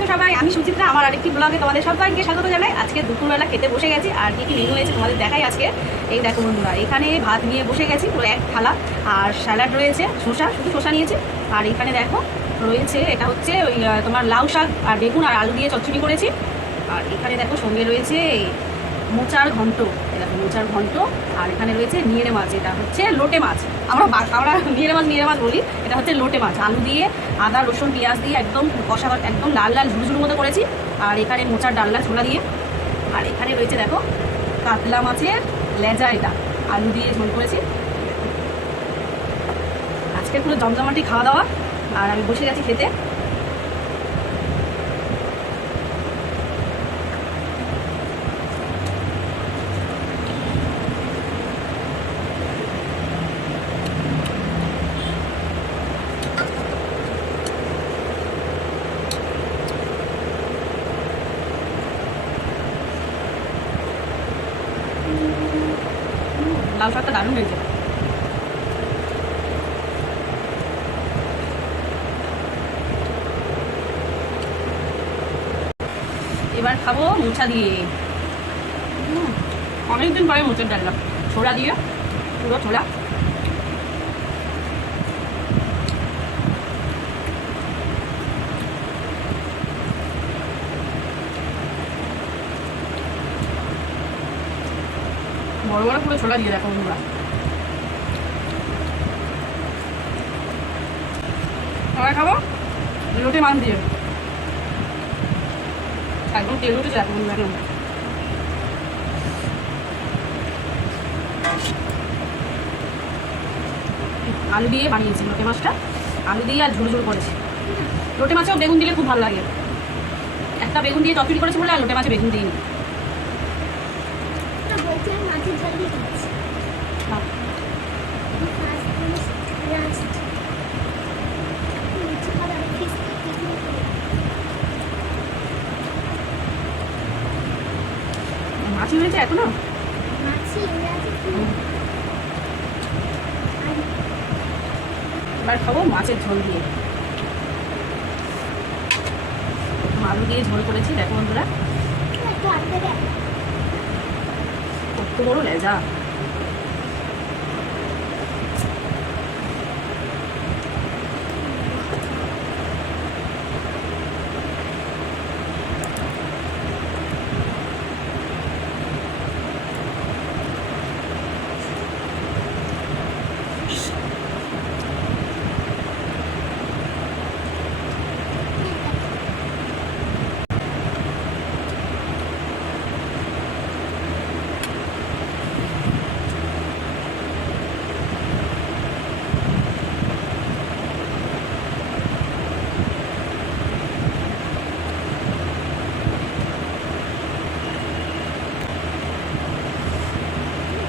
থাকো সবাই, আমি সুচিত্রা। আমার আরেকটি ব্লগে তোমাদের সবাইকে স্বাগত জানাই। আজকে দুপুরবেলা খেতে বসে গেছি, আর কি কি মেনু হয়েছে তোমাদের দেখাই আজকে। এই দেখো বন্ধুরা, এখানে ভাত নিয়ে বসে গেছি পুরো এক থালা, আর স্যালাড রয়েছে, শসা, শুধু শসা নিয়েছি। আর এখানে দেখো রয়েছে, এটা হচ্ছে ওই তোমার লাউ শাক আর বেগুন আর আলু দিয়ে চচ্চড়ি করেছি। আর এখানে দেখো সঙ্গে রয়েছে মোচার ঘন্ট, দেখো মোচার ঘন্ট। আর এখানে রয়েছে নিয়েরে মাছ, এটা হচ্ছে লোটে মাছ। আমরা নিয়েরে মাছ বলি, এটা হচ্ছে লোটে মাছ। আলু দিয়ে আদা রসুন পেঁয়াজ দিয়ে একদম কষা, একদম লাল লাল ঝুড়ঝুড় মতো করেছি। আর এখানে মোচার ডালনা ছোলা দিয়ে। আর এখানে রয়েছে দেখো কাতলা মাছের লেজা, এটা আলু দিয়ে ঝোল করেছি। আজকে পুরো জমজমাটি খাওয়া দাওয়া, আর আমি বসে গেছি খেতে। লাউ শাকটা দারুণ হয়েছে। এবার খাবো মোচা দিয়ে। অনেকদিন পরে মোচার ডালনা ছোলা দিয়ে, পুরো ছোলা। বড় বড় পুরো ছোলা দিয়ে দেখো বন্ধুরা। সবাই খাবো লোটে মাছ দিয়ে, একদম তেল উঠেছে দেখো বন্ধুরা। এখন আলু দিয়ে বানিয়েছি লোটে মাছটা, আলু দিয়ে আর ঝোল ঝোল করেছি। লোটে মাছেও বেগুন দিলে খুব ভালো লাগে। একটা বেগুন দিয়ে চচ্চড়ি করেছি বলে আর লোটে মাছে বেগুন দিইনি। মাছি হয়েছে এখনো। এবার খাবো মাছের ঝোল দিয়ে। আলু দিয়ে ঝোল করেছি দেখো বন্ধুরা, কত বড় লেজা।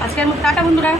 আজকের মতো টাটা বন্ধুরা।